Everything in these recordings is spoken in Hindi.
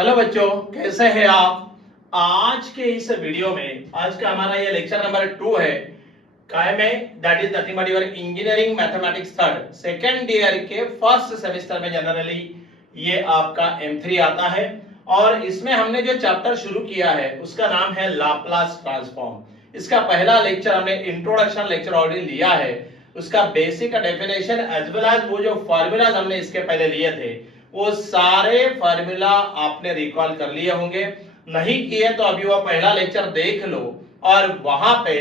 हेलो बच्चों, कैसे हैं आप। आज के इस वीडियो में आज का हमारा ये लेक्चर नंबर 2 है काय में, that is nothing but your engineering mathematics third second year के फर्स्ट सेमेस्टर में जनरली ये आपका M3 आता है। और इसमें हमने जो चैप्टर शुरू किया है उसका नाम है लाप्लास ट्रांसफॉर्म। इसका पहला लेक्चर हमने इंट्रोडक्शन लेक्चर ऑलरेडी लिया है, उसका basic definition as well as वो जो फॉर्मूलाज हमने इसके पहले लिए थे वो सारे फार्मूला आपने रिकॉल कर लिए होंगे। नहीं किए तो अभी वो पहला लेक्चर देख लो और वहां पे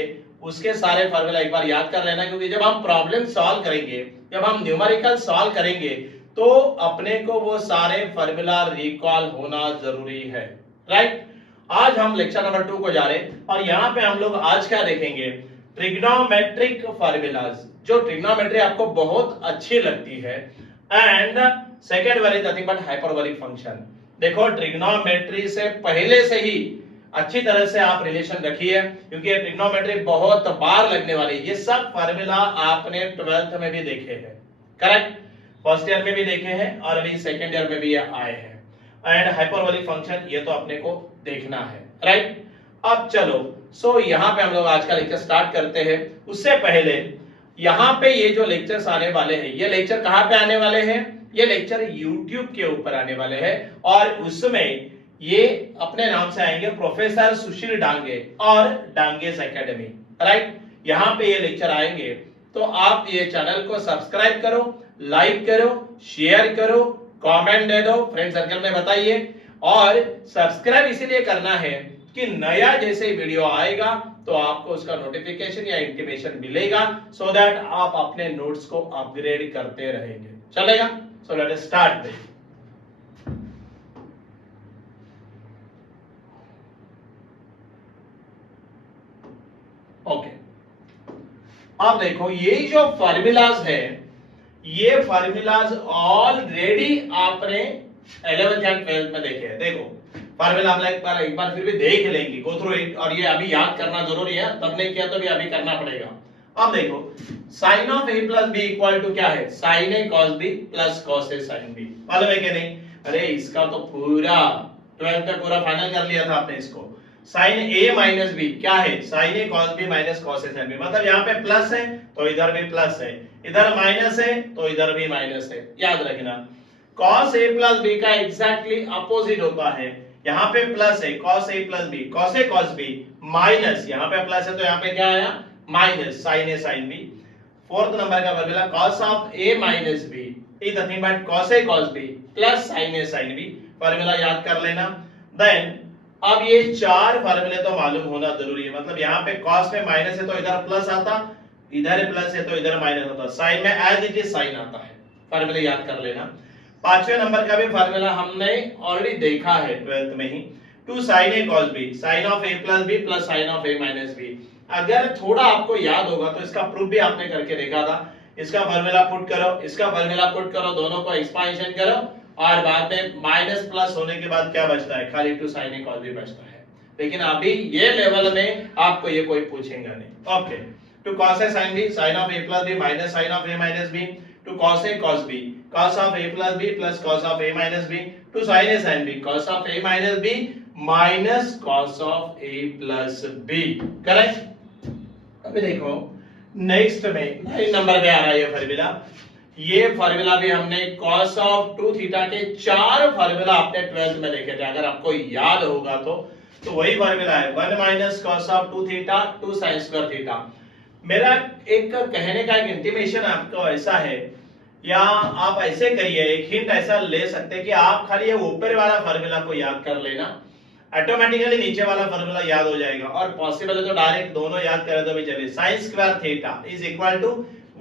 उसके सारे फार्मूला एक बार याद कर लेना, क्योंकि जब हम प्रॉब्लम सॉल्व करेंगे, जब हम न्यूमेरिकल सॉल्व करेंगे तो अपने को वो सारे फार्मूला रिकॉल होना जरूरी है। राइट, आज हम लेक्चर नंबर 2 को जा रहे हैं और यहाँ पे हम लोग आज क्या देखेंगे, ट्रिग्नोमेट्रिक फार्मूलाज। जो ट्रिग्नोमेट्री आपको बहुत अच्छी लगती है and second one is nothing but hyperbolic function. देखो ट्रिग्नोमेट्री से पहले से ही अच्छी तरह से आप रिलेशन रखिए, क्योंकि ट्रिग्नोमेट्री बहुत बार लगने वाली। ये सब फार्मूला आपने 12th में भी देखे हैं, करेक्ट, फर्स्ट ईयर में भी देखे हैं और अभी सेकेंड ईयर में भी आए हैं। एंड हाइपरबोलिक फंक्शन ये तो अपने को देखना है, राइट। अब चलो सो यहाँ पे हम लोग आज का लेक्चर स्टार्ट करते हैं। उससे पहले यहाँ पे ये जो लेक्चर्स आने वाले हैं, ये लेक्चर कहाँ पे आने वाले हैं, ये लेक्चर YouTube के ऊपर आने वाले हैं और उसमें ये अपने नाम से आएंगे प्रोफेसर सुशील डांगे और डांगेस एकेडमी, राइट। यहाँ पे ये लेक्चर आएंगे तो आप ये चैनल को सब्सक्राइब करो, लाइक करो, शेयर करो, कमेंट दे दो, फ्रेंड सर्कल में बताइए। और सब्सक्राइब इसीलिए करना है कि नया जैसे वीडियो आएगा तो आपको उसका नोटिफिकेशन या इंटीमेशन मिलेगा, सो दैट आप अपने नोट्स को अपग्रेड करते रहेंगे। चलेगा? So let us start this. Okay, अब देखो ये जो फार्मूलाज है, ये फार्मूलाज ऑलरेडी आपने 11th एंड 12th में देखे हैं। देखो फार्मूला हम एक बार फिर भी देख लेंगे, गो थ्रू इट, और ये अभी याद करना जरूरी है, तब नहीं किया तो भी अभी करना पड़ेगा। अब देखो sin of a plus B equal to क्या है, sin a cos b plus cos a sin b। मालूम है कि नहीं? अरे इसका तो पूरा 12th में पूरा फाइनल कर लिया था आपने इसको। sin a माइनस b क्या है, sin a cos b minus cos a sin b। मतलब यहाँ पे प्लस है तो इधर भी प्लस है, इधर माइनस है तो इधर भी माइनस है, याद रखना। cos a प्लस b का एग्जैक्टली अपोजिट होता है। यहाँ पे प्लस है cos a plus b, cos a cos b minus, यहाँ पे प्लस है तो यहाँ पे क्या आया minus sin a sin b। Fourth number का formula cos of a minus b is nothing but cos a cos b plus sin a sin b। Formula याद कर लेना। देन अब ये चार फार्मूले तो मालूम होना जरूरी है। मतलब यहाँ पे cos में माइनस है तो इधर प्लस आता, इधर प्लस है तो इधर माइनस होता, sin में एज इट इज sin आता है। फार्मूला याद कर लेना। पांचवें नंबर का भी फार्मूला हमने ऑलरेडी देखा है 12th में ही, 2 sin a cos b, sin of a plus b plus sin of a minus b। अगर थोड़ा आपको याद होगा तो इसका प्रूफ भी आपने करके देखा था। इसका फार्मूला पुट करो, इसका फार्मूला पुट करो, दोनों को एक्सपांशन करो और बाद में माइनस प्लस होने के बाद क्या बचता है, खाली 2 sin a cos b बचता है। लेकिन अभी ये लेवल में आपको ये कोई पूछेगा नहीं। Okay, 2 cos a sin b, sin of a plus b minus sin of a minus b, 2 cos a cos b, cos of a plus b plus cos of a minus b, 2 sin a sin b, cos of a minus b minus cos of a plus b। Correct? अभी देखो नेक्स्ट में 9 नंबर पे आ रहा है ये फार्मूला। ये फार्मूला भी हमने cos of 2 थीटा के चार फार्मूला आपने 12th में देखे थे, अगर आपको याद होगा तो वही फार्मूला है 1 minus cos of 2 theta 2 sin square theta. मेरा एक कहने का एक इंटीमेशन आपको ऐसा है, या आप ऐसे करिए, एक हिंट ऐसा ले सकते हैं कि आप खाली ये ऊपर वाला फार्मूला को याद कर लेना, ऑटोमेटिकली नीचे वाला फार्मूला याद हो जाएगा। और पॉसिबल है तो डायरेक्ट दोनों याद करें तो भी चले। sin square theta is equal to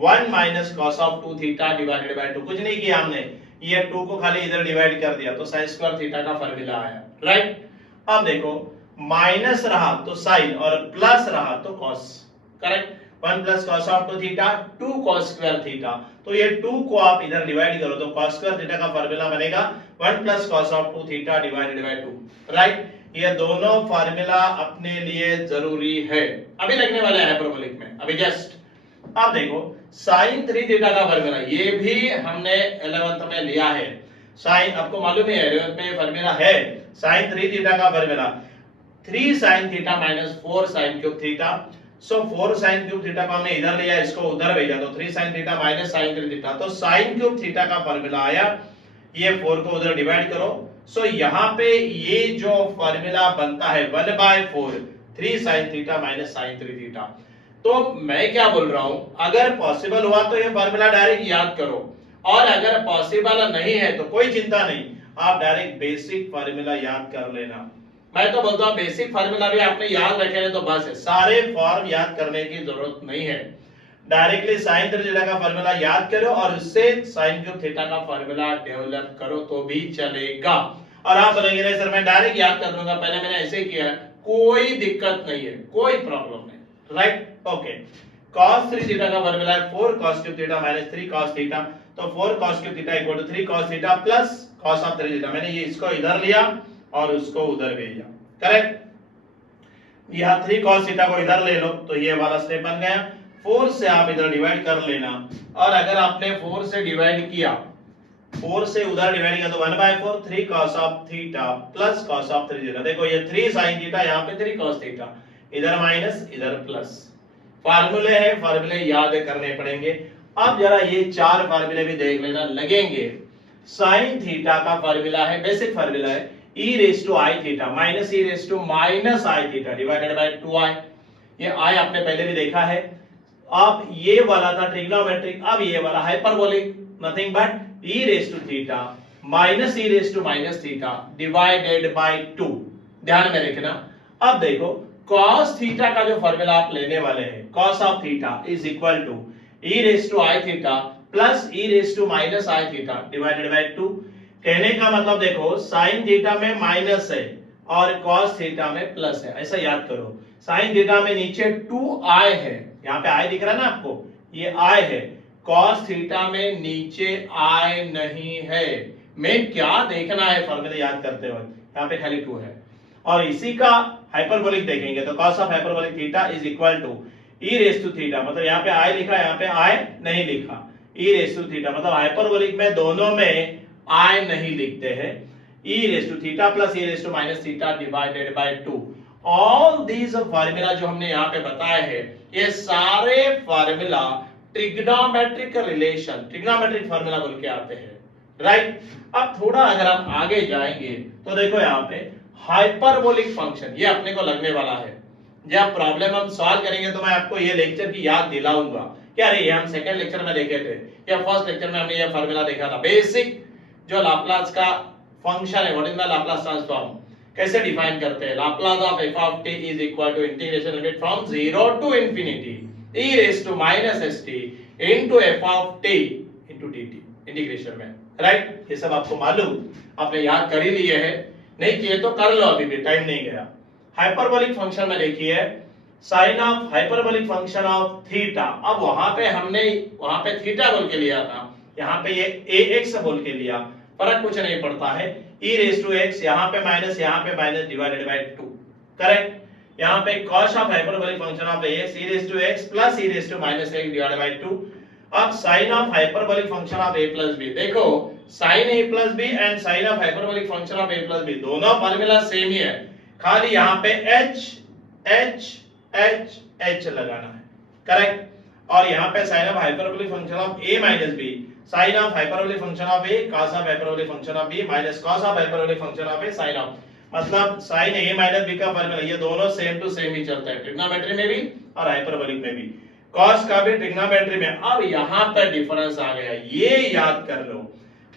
1 minus cos of 2 theta divided by 2। कुछ नहीं किया हमने, ये 2 को खाली इधर डिवाइड कर दिया तो sin स्क्वायर थीटा का फार्मूला आया, राइट। अब देखो माइनस रहा तो sin और प्लस रहा तो cos, correct. 1 plus cos of 2 theta 2 cos square theta, तो ये 2 को आप इधर डिवाइड करो तो cos स्क्वायर थीटा का फार्मूला बनेगा 1 plus cos of 2 theta divided by 2, right. ये दोनों फार्मूला अपने लिए जरूरी है, अभी लगने वाले हैं हाइपरबोलिक में, अभी जस्ट। अब देखो sin 3 थीटा का फार्मूला ये भी हमने 11th में लिया है। sin आपको मालूम है 11th में फार्मूला है साइन 3 थीटा का formula 3 sin theta minus 4 sin cube theta. So 4 sin cube theta को हमने इधर लिया, इसको उधर भेजा, तो 3 sin theta minus sin 3 theta, तो sin क्यूब थीटा का फॉर्मूला आया। ये 4 को उधर डिवाइड करो। सो यहाँ पे ये जो फॉर्मूला बनता है 1/4 3 sin theta minus sin 3 theta. तो मैं क्या बोल रहा हूं, अगर पॉसिबल हुआ तो ये फॉर्मूला डायरेक्ट याद करो, और अगर पॉसिबल नहीं है तो कोई चिंता नहीं, आप डायरेक्ट बेसिक फॉर्मूला याद कर लेना। मैं तो बोलता हूं बेसिक फॉर्मूला भी आपने याद रखे हैं तो बस है, सारे फॉर्म याद करने की जरूरत नहीं है। डायरेक्टली sin 3 थीटा का फॉर्मूला याद करो और उससे sin क्यूब थीटा का फॉर्मूला डेवलप करो तो भी चलेगा। और आप बोलेंगे नहीं सर मैं डायरेक्ट याद कर लूंगा, पहले मैंने ऐसे किया है, कोई दिक्कत नहीं है, कोई प्रॉब्लम नहीं, राइट? ओके, cos 3 थीटा का फॉर्मूला है 4 cos cube theta minus 3 cos theta, तो 4 cos cube theta equal to 3 cos theta plus cos of 3 theta. मैंने ये इसको इधर लिया और उसको उधर भेजा, करेक्ट? यहाँ 3 cos थीटा को इधर ले लो तो ये वाला स्टेप बन गया। 4 से आप इधर डिवाइड कर लेना, और अगर आपने 4 से डिवाइड किया, 4 से उधर डिवाइड किया तो 1/4 3 cos of theta plus cos of 3 theta. देखो ये 3 sin थीटा, यहाँ पे 3 cos थीटा, इधर माइनस इधर प्लस। फार्मूले हैं, फार्मूले याद करने पड़ेंगे। अब जरा ये 4 फार्मूले भी देख लेना लगेंगे। sin थीटा का फार्मूला है, बेसिक फार्मूला है e raise to i theta minus e raise to minus i theta divided by 2i। ये i आपने पहले भी देखा है। अब ये वाला था ट्रिग्नोमेट्रिक, अब ये वाला hyperbolic, nothing but e raise to theta minus e raise to minus theta divided by 2। ध्यान में रखना। अब देखो cos थीटा का जो फार्मूला आप लेने वाले हैं, cos of theta is equal to e raise to i theta plus e raise to minus i theta divided by 2। कहने का मतलब देखो sin थीटा में माइनस है और cos थीटा में प्लस है, ऐसा याद करो। sin थीटा में नीचे 2i है, यहाँ पे i दिख रहा है ना आपको, ये i है। cos थीटा में नीचे i नहीं है। मैं क्या देखना है फॉर्मूला याद करते वक्त, यहाँ पे खाली 2 है। और इसी का हाइपरबोलिक देखेंगे तो cos of hyperbolic theta is equal to e raise to theta, मतलब यहाँ पे i लिखा, यहाँ पे i नहीं लिखा, e रेज़ टू थीटा, मतलब हाइपरबोलिक में दोनों में i नहीं लिखते हैं। e raise to theta plus e raise to minus theta divided by 2। All these formula जो हमने यहाँ पे बताए हैं, ये सारे formula trigonometric relation, trigonometric formula बोल के आते हैं, राइट? अब थोड़ा अगर हम आगे जाएंगे तो देखो यहाँ पे हाइपरबोलिक फंक्शन, ये अपने को लगने वाला है। जब प्रॉब्लम हम सॉल्व करेंगे तो मैं आपको ये लेक्चर की याद दिलाऊंगा। क्या रे, ये हम सेकंड लेक्चर में देखे थे, या फर्स्ट लेक्चर में हमने ये फार्मूला देखा था। बेसिक जो लाप्लास का फंक्शन है, what is the Laplace transform, कैसे डिफाइन करते हैं। Laplace of f of t is equal to integration limit from 0 to infinity e raise to minus st into f of t into dt integration में, राइट? ये सब आपको मालूम, आपने याद कर ही लिए है, नहीं किए तो कर लो, अभी भी टाइम नहीं गया। हाइपरबोलिक फंक्शन में देखिए sine of hyperbolic function of theta, अब वहां पे हमने वहां पे थीटा बोल के लिया था, यहाँ पे ये ax बोल के लिया, फर्क कुछ नहीं पड़ता है। e रेज़ टू x, यहाँ पे माइनस डिवाइडेड बाय 2, करेक्ट? यहाँ पे cos of hyperbolic function of ax e raise to x plus e raise to minus x divided by 2। अब sin of hyperbolic function of a plus b, देखो sin a plus b and sin of hyperbolic function of a plus b दोनों फार्मूला सेम ही है, खाली यहाँ पे h h h h लगाना है, करेक्ट? और यहाँ पे sin of hyperbolic function of a minus b, sin of hyperbolic function of a cos of hyperbolic function of b minus cos of hyperbolic function of a sin of, मतलब sin a माइनस b का फार्मूला, ये दोनों सेम टू सेम ही चलता है, ट्रिग्नोमेट्री में भी और हाइपरबोलिक में भी, cos का भी ट्रिग्नोमेट्री में। अब यहाँ पर डिफरेंस आ गया, ये याद कर लो।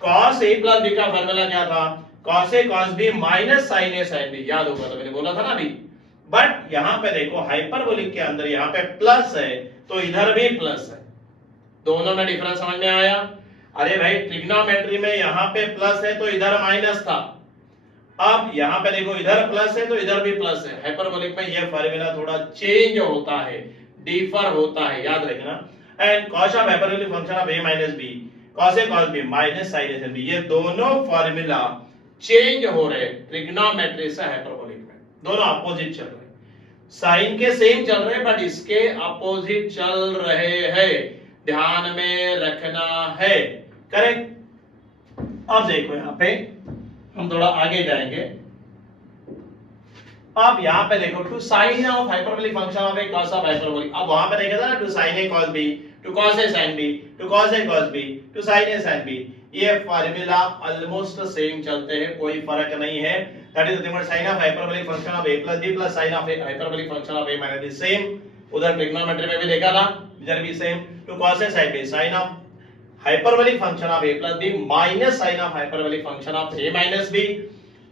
cos a प्लस b का फार्मूला क्या था, cos a cos b minus sin a sin b, याद होगा तो मैंने बोला था ना अभी। बट यहाँ पे देखो हाइपरबोलिक के अंदर यहाँ पे प्लस है तो इधर भी प्लस है, दोनों में डिफरेंस समझ में आया? अरे भाई ट्रिग्नोमेट्री में यहाँ पे प्लस है तो इधर माइनस था, अब यहाँ पे देखो इधर प्लस है तो इधर भी प्लस है। हाइपरबोलिक में ये फार्मूला थोड़ा चेंज होता है, डिफर होता है, याद रखना। And cos of hyperbolic function of a minus b, cos a cos b minus sin a sin b, ये दोनों फार्मूला चेंज हो रहे ट्रिग्नोमेट्री से हाइपरबोलिक में, दोनों अपोजिट चल रहे, साइन के सेम चल रहे बट इसके अपोजिट चल रहे हैं, ध्यान में रखना है, करेक्ट? अब देखो यहाँ पे हम थोड़ा आगे जाएंगे, अब यहाँ पे देखो two sine of hyperbolic function of A cos of hyperbolic, अब वहां पे देखा था ना two sine A cos B, two cos A sine B, two cos A cos B, two sine A sine B, ये फार्मूला ऑलमोस्ट सेम चलते हैं, कोई फर्क नहीं है। That is nothing but sine of hyperbolic function of a plus b plus sine of hyperbolic function of a minus b, same. उधर ट्रिग्नोमेट्री में भी देखा था, इधर भी same. Two cos A sine b, sine of hyperbolic function of a plus b minus sine of hyperbolic function of a minus b,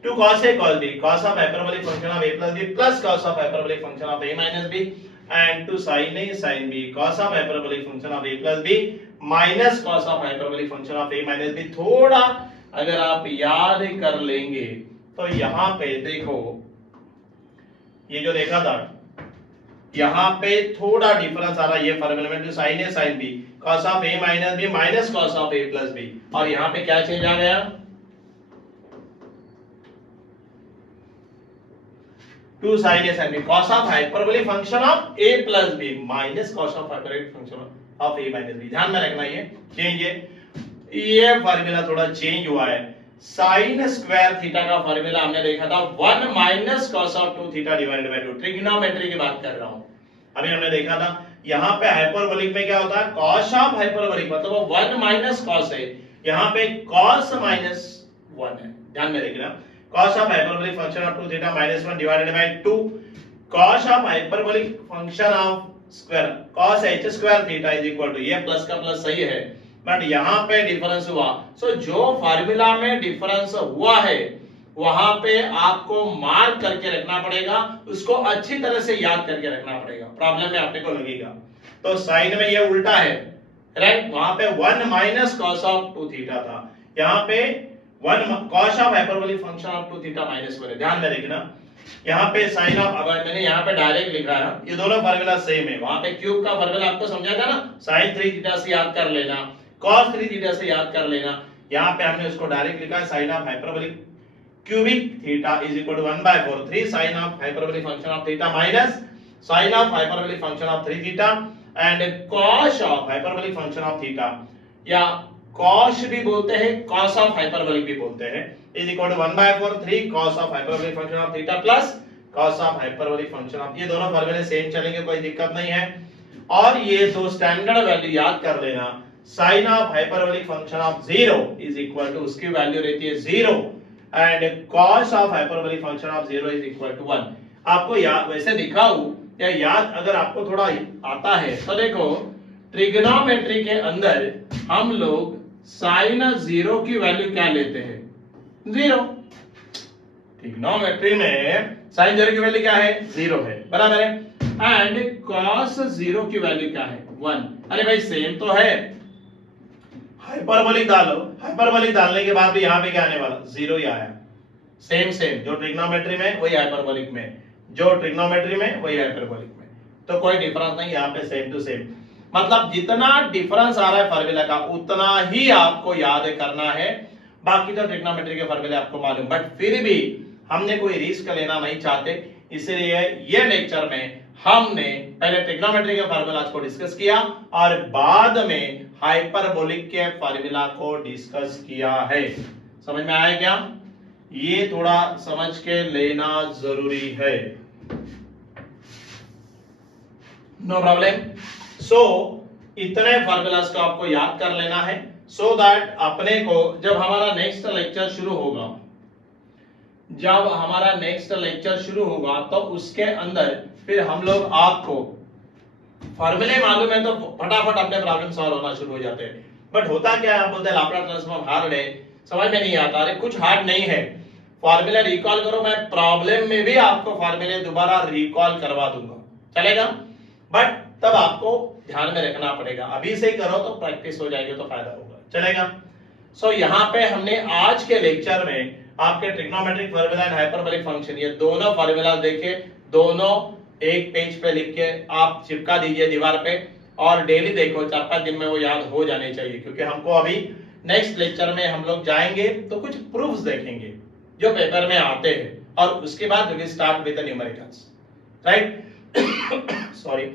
to cos a cos b, cos of hyperbolic function of a plus b plus cos of hyperbolic function of a minus b, and to sin a sin b, cos of hyperbolic function of a plus b minus cos of hyperbolic function of a minus b। थोड़ा अगर आप याद कर लेंगे तो यहाँ पे देखो ये जो देखा था, यहाँ पे थोड़ा डिफरेंस आ रहा है, ये फॉर्मूला में to sin a sin b cos of a minus b minus cos of a plus b, और यहाँ पे क्या चेंज आ गया, to sin a sin b cos of hyperbolic function of a plus b minus cos of hyperbolic function of a minus b। ध्यान में रखना ये चेंज है, ये फार्मूला थोड़ा चेंज हुआ है। sin स्क्वायर थीटा का फार्मूला हमने देखा था 1 minus cos of 2 theta divided by 2, trigonometry की बात कर रहा हूं। अभी हमने देखा था यहाँ पे हाइपरबोलिक में क्या होता है, cos ऑफ हाइपरबोलिक मतलब वो 1 माइनस cos है, यहाँ पे cos माइनस 1 है, ध्यान में रखना। cos of hyperbolic function of 2 theta minus 1 divided by 2, cos of hyperbolic function of square cos h square theta is equal to, ये प्लस का प्लस सही है, बट यहाँ पे डिफरेंस हुआ। सो जो फार्मूला में डिफरेंस हुआ है वहां पे आपको मार्क करके रखना पड़ेगा, उसको अच्छी तरह से याद करके रखना पड़ेगा, प्रॉब्लम में आपने को लगेगा। तो साइन में ये उल्टा है, राइट, वहां पे 1 माइनस cos of 2 थीटा था, यहाँ पे 1 cos of hyperbolic function of 2 theta minus 1 है, ध्यान में रखना। यहाँ पे sin of, अब मैंने यहाँ पे डायरेक्ट लिखा है, ये दोनों फार्मूला सेम है। वहां पे क्यूब का फार्मूला आपको समझा था ना, sin 3 थीटा से याद कर लेना, cos 3 थीटा से याद कर लेना। यहाँ पे हमने उसको डायरेक्ट लिखा है sin of hyperbolic cubic theta is equal to 1/4 3 sin of hyperbolic function of theta minus sin of hyperbolic function of 3 theta and cos of hyperbolic function of theta, या cos भी बोलते हैं, cos of hyperbolic भी बोलते हैं, is equal to 1/4 3 cos of hyperbolic function of theta plus cos of hyperbolic function of, ये दोनों फॉर्मूले सेम चलेंगे, कोई दिक्कत नहीं है। और ये दो स्टैंडर्ड वैल्यू याद कर लेना, sin of hyperbolic function of 0 is equal to, उसकी वैल्यू रहती है 0 and cos of hyperbolic function of 0 is equal to 1। आपको याद वैसे दिखाऊं या याद अगर आपको थोड़ा आता है तो देखो ट्रिग्नोमेट्री के अंदर हम लोग साइन 0 की वैल्यू क्या लेते हैं, 0। ट्रिग्नोमेट्री में साइन 0 की वैल्यू क्या है, 0 है, बराबर है। एंड cos 0 की वैल्यू क्या है, 1। अरे भाई सेम तो है, हाइपरबोलिक डालो, हाइपरबोलिक डालने के बाद भी यहाँ पे क्या आने वाला, 0 ही आया। सेम सेम जो ट्रिग्नोमेट्री में वही हाइपरबोलिक में, जो ट्रिग्नोमेट्री में वही हाइपरबोलिक में, तो कोई डिफरेंस नहीं, यहाँ पे सेम टू सेम। मतलब जितना डिफरेंस आ रहा है फार्मूला का उतना ही आपको याद करना है, बाकी तो ट्रिग्नोमेट्री के फार्मूले आपको मालूम, बट फिर भी हमने कोई रिस्क लेना नहीं चाहते, इसलिए ये लेक्चर में हमने पहले ट्रिग्नोमेट्री के फार्मूलाज को डिस्कस किया और बाद में हाइपरबोलिक के फार्मूला को डिस्कस किया है। समझ में आया क्या, ये थोड़ा समझ के लेना जरूरी है, नो प्रॉब्लम। सो इतने फार्मूलाज को आपको याद कर लेना है, सो दैट अपने को जब हमारा नेक्स्ट लेक्चर शुरू होगा, जब हमारा नेक्स्ट लेक्चर शुरू होगा तो उसके अंदर फिर हम लोग आपको फॉर्मूले मालूम है तो फटाफट अपने प्रॉब्लम सॉल्व होना शुरू हो जाते हैं। बट होता क्या है, आप बोलते हैं लाप्लास ट्रांसफॉर्म हार्ड है, समझ में नहीं आता। अरे कुछ हार्ड नहीं है, फॉर्मूला रिकॉल करो, मैं प्रॉब्लम में भी आपको फॉर्मूले दोबारा रिकॉल करवा दूंगा, चलेगा। बट तब आपको ध्यान में रखना पड़ेगा, अभी से करो तो प्रैक्टिस हो जाएगी तो फायदा होगा, चलेगा। सो यहाँ पे हमने आज के लेक्चर में आपके trigonometric formula and hyperbolic function, ये दोनों फार्मूला देखे, दोनों एक पेज पे लिख के आप चिपका दीजिए दीवार पे और डेली देखो, 4-5 दिन में वो याद हो जाने चाहिए, क्योंकि हमको अभी नेक्स्ट लेक्चर में हम लोग जाएंगे तो कुछ प्रूफ्स देखेंगे जो पेपर में आते हैं, और उसके बाद we start with the numericals, right. Sorry,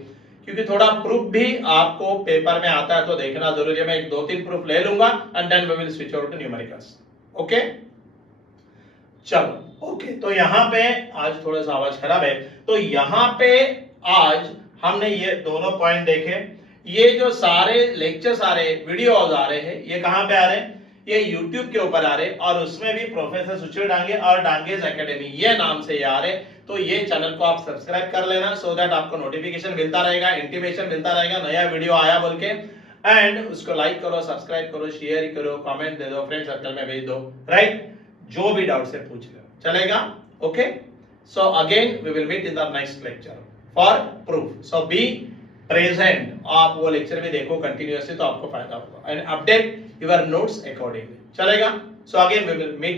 क्योंकि थोड़ा प्रूफ भी आपको पेपर में आता है तो देखना जरूरी है। मैं 2-3 प्रूफ ले लूंगा and then we will switch over to numericals, okay. चलो ओके, तो यहाँ पे आज थोड़ा सा आवाज खराब है, तो यहाँ पे आज हमने ये दोनों पॉइंट देखे। ये जो सारे लेक्चर्स आ रहे, वीडियोस आ रहे हैं, ये कहाँ पे आ रहे हैं? ये YouTube के ऊपर आ रहे, और उसमें भी प्रोफेसर सुशील डांगे और डांगेज एकेडमी ये नाम से ये आ रहे। तो ये चैनल को आप सब्सक्राइब कर लेना, सो दैट आपको नोटिफिकेशन मिलता रहेगा, इंटीमेशन मिलता रहेगा नया वीडियो आया बोल के। एंड उसको लाइक करो, सब्सक्राइब करो, शेयर करो, कमेंट दे दो, फ्रेंड सर्कल में भेज दो, राइट? जो भी डाउट है पूछ लो, चलेगा? Okay, so again we will meet in the next lecture for proof. So be present, आप वो लेक्चर भी देखो कंटिन्यूअसली, तो आपको फायदा होगा, and update your notes accordingly, चलेगा? So again we will meet.